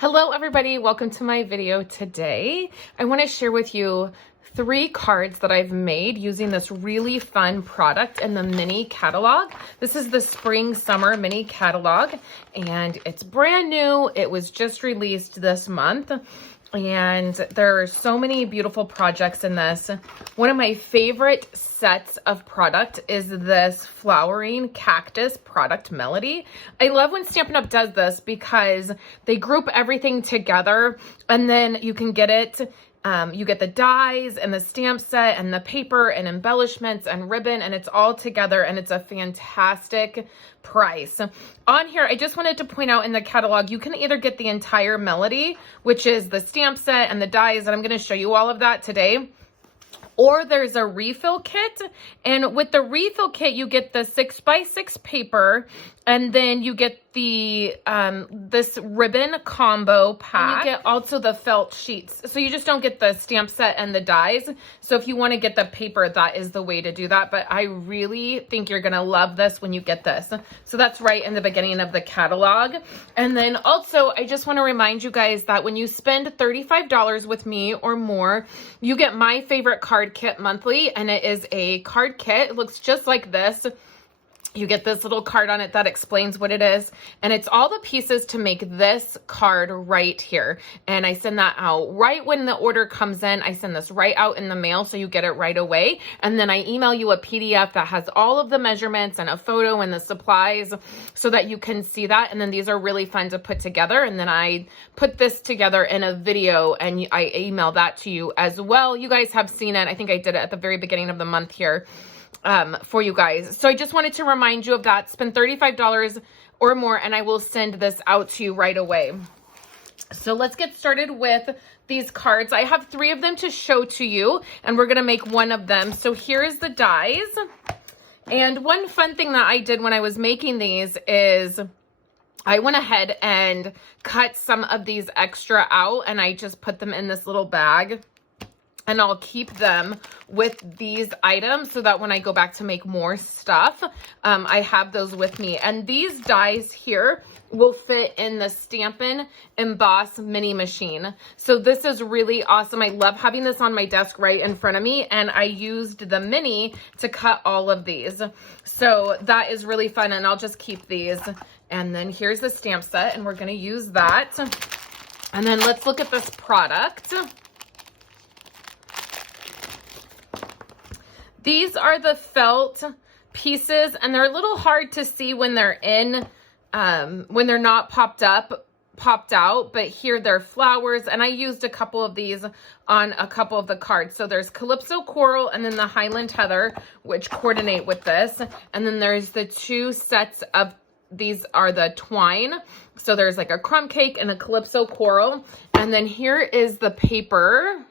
Hello everybody, welcome to my video today. I want to share with you 3 cards that I've made using this really fun product in the mini catalog. This is the Spring Summer mini catalog and it's brand new. It was just released this month and there are so many beautiful projects in this. One of my favorite sets of product is this Flowering Cactus Product Melody. I love when Stampin' Up! Does this because they group everything together and then you can get it. You get the dies and the stamp set and the paper and embellishments and ribbon, and it's all together and it's a fantastic price. On here, I just wanted to point out in the catalog, you can either get the entire melody, which is the stamp set and the dies, and I'm going to show you all of that today. Or there's a refill kit, and with the refill kit, you get the 6x6 paper, and then you get the this ribbon combo pack. And you get also the felt sheets. So you just don't get the stamp set and the dies. So if you want to get the paper, that is the way to do that. But I really think you're going to love this when you get this. So that's right in the beginning of the catalog. And then also, I just want to remind you guys that when you spend $35 with me or more, you get my favorite card kit monthly, and it is a card kit. It looks just like this. You get this little card on it that explains what it is, and it's all the pieces to make this card right here. And I send that out right when the order comes in. I send this right out in the mail so you get it right away, and then I email you a PDF that has all of the measurements and a photo and the supplies so that you can see that. And then these are really fun to put together, and then I put this together in a video and I email that to you as well. You guys have seen it. I think I did it at the very beginning of the month here for you guys. So I just wanted to remind you of that. Spend $35 or more and I will send this out to you right away. So let's get started with these cards. I have 3 of them to show to you, and we're going to make one of them. So here's the dies. And one fun thing that I did when I was making these is I went ahead and cut some of these extra out, and I just put them in this little bag. And I'll keep them with these items so that when I go back to make more stuff, I have those with me. And these dies here will fit in the Stampin' Emboss mini machine. So this is really awesome. I love having this on my desk right in front of me, and I used the mini to cut all of these. So that is really fun, and I'll just keep these. And then here's the stamp set, and we're going to use that. And then let's look at this product. These are the felt pieces, and they're a little hard to see when they're in, when they're not popped out, but here they're flowers, and I used a couple of these on a couple of the cards. So there's Calypso Coral and then the Highland Heather, which coordinate with this, and then there's the 2 sets of these are the twine. So there's like a crumb cake and a Calypso Coral, and then here is the paper.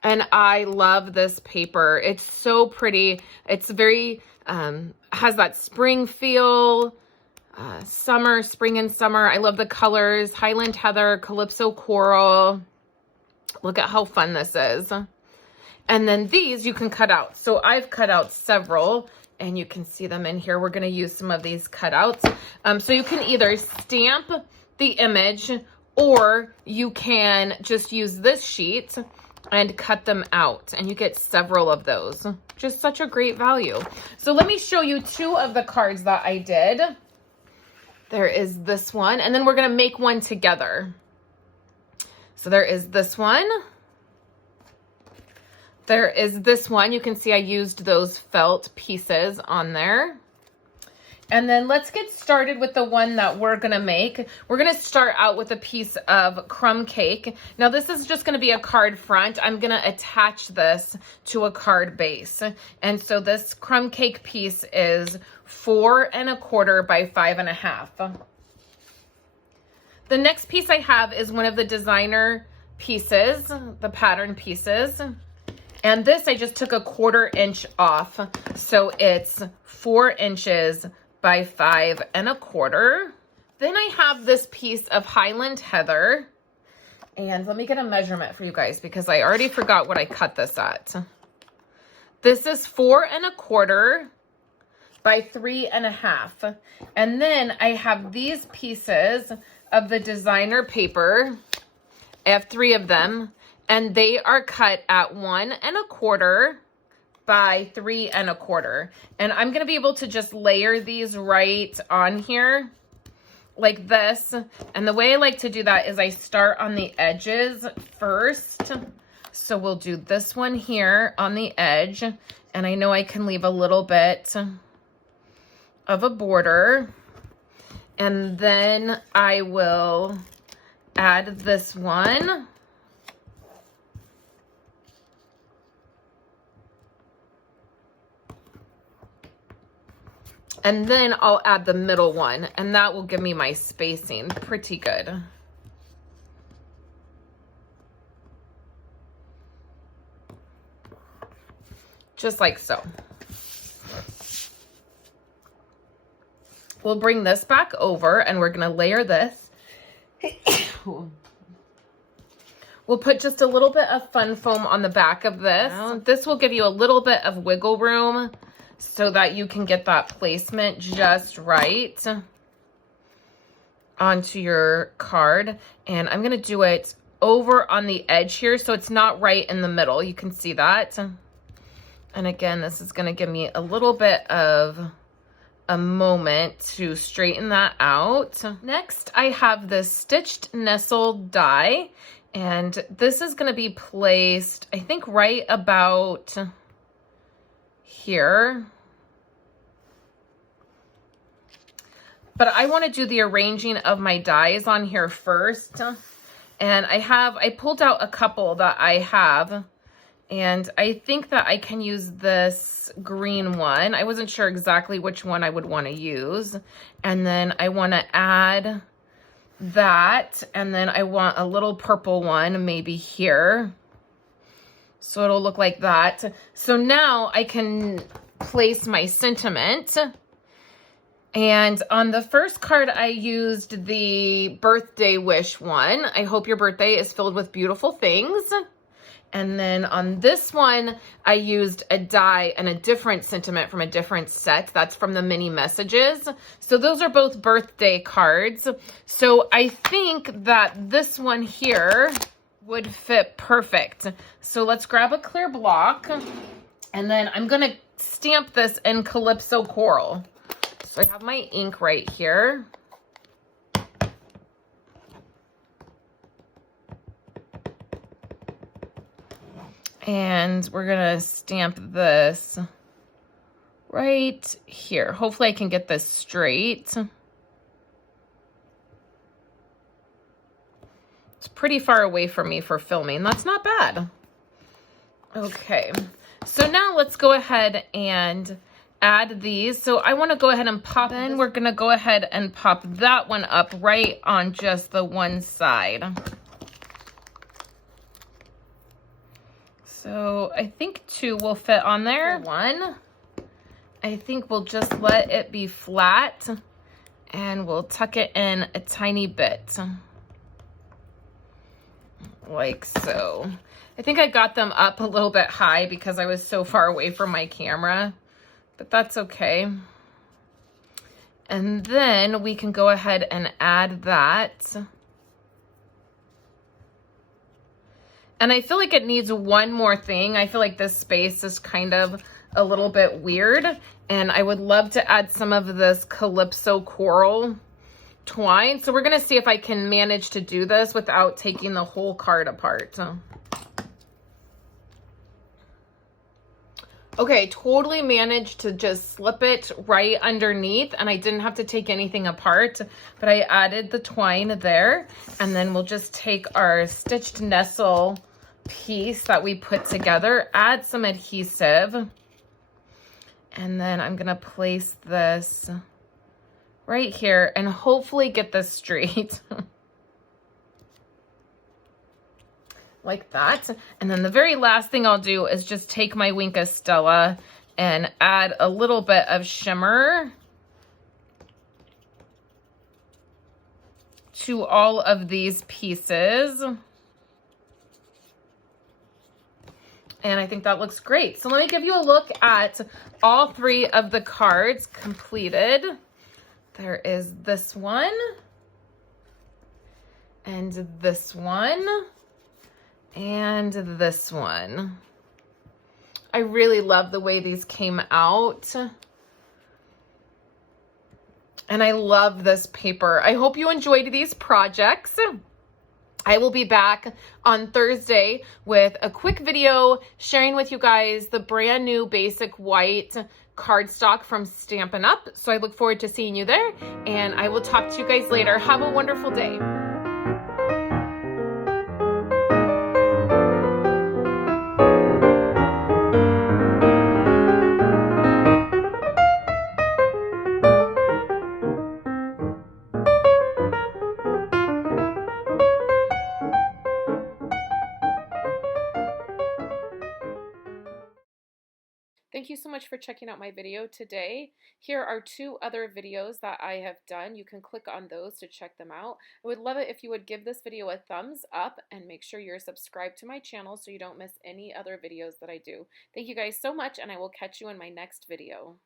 And I love this paper. It's so pretty. It's very, has that spring feel, summer, spring and summer. I love the colors, Highland Heather, Calypso Coral. Look at how fun this is. And then these you can cut out. So I've cut out several, and you can see them in here. We're gonna use some of these cutouts. So you can either stamp the image, or you can just use this sheet and cut them out, and you get several of those. Just such a great value. So let me show you 2 of the cards that I did. There is this one, and then we're gonna make one together. So there is this one. There is this one. You can see I used those felt pieces on there. And then let's get started with the one that we're going to make. We're going to start out with a piece of crumb cake. Now this is just going to be a card front. I'm going to attach this to a card base. And so this crumb cake piece is 4 1/4 by 5 1/2. The next piece I have is one of the designer pieces, the pattern pieces. And this I just took a 1/4 inch off. So it's 4 inches by 5 1/4. Then I have this piece of Highland Heather, and let me get a measurement for you guys because I already forgot what I cut this at. This is 4 1/4 by 3 1/2. And then I have these pieces of the designer paper. I have 3 of them, and they are cut at 1 1/4 by 3 1/4. And I'm gonna be able to just layer these right on here like this. And the way I like to do that is I start on the edges first. So we'll do this one here on the edge, and I know I can leave a little bit of a border. And then I will add this one. And then I'll add the middle one, and that will give me my spacing pretty good. Just like so. We'll bring this back over, and we're gonna layer this. We'll put just a little bit of fun foam on the back of this. This will give you a little bit of wiggle room so that you can get that placement just right onto your card. And I'm gonna do it over on the edge here, so it's not right in the middle. You can see that. And again, this is gonna give me a little bit of a moment to straighten that out. Next, I have this stitched nestle die, and this is gonna be placed, I think, right about here. But I wanna do the arranging of my dies on here first. And I pulled out a couple that I have, and I think that I can use this green one. I wasn't sure exactly which one I would want to use. And then I want to add that. And then I want a little purple one maybe here. So it'll look like that. So now I can place my sentiment. And on the first card, I used the birthday wish one. I hope your birthday is filled with beautiful things. And then on this one, I used a die and a different sentiment from a different set. That's from the mini messages. So those are both birthday cards. So I think that this one here would fit perfect. So let's grab a clear block, and then I'm gonna stamp this in Calypso Coral. So I have my ink right here. And we're gonna stamp this right here. Hopefully I can get this straight. It's pretty far away from me for filming. That's not bad. Okay, so now let's go ahead and add these. So I wanna go ahead and pop, then we're gonna go ahead and pop that one up right on just the one side. So I think 2 will fit on there. 1, I think we'll just let it be flat, and we'll tuck it in a tiny bit. Like so. I think I got them up a little bit high because I was so far away from my camera, but that's okay. And then we can go ahead and add that. And I feel like it needs one more thing. I feel like this space is kind of a little bit weird, and I would love to add some of this Calypso Coral twine. So we're gonna see if I can manage to do this without taking the whole card apart. Okay, totally managed to just slip it right underneath, and I didn't have to take anything apart, but I added the twine there. And then we'll just take our stitched nestle piece that we put together, add some adhesive, and then I'm gonna place this right here and hopefully get this straight. Like that. And then the very last thing I'll do is just take my Wink of Stella and add a little bit of shimmer to all of these pieces. And I think that looks great. So let me give you a look at all 3 of the cards completed. There is this one. and this one, and this one. I really love the way these came out. And I love this paper. I hope you enjoyed these projects. I will be back on Thursday with a quick video sharing with you guys the brand new basic white cardstock from Stampin' Up. So I look forward to seeing you there, and I will talk to you guys later. Have a wonderful day. Thank you so much for checking out my video today. Here are 2 other videos that I have done. You can click on those to check them out. I would love it if you would give this video a thumbs up and make sure you're subscribed to my channel so you don't miss any other videos that I do. Thank you guys so much, and I will catch you in my next video.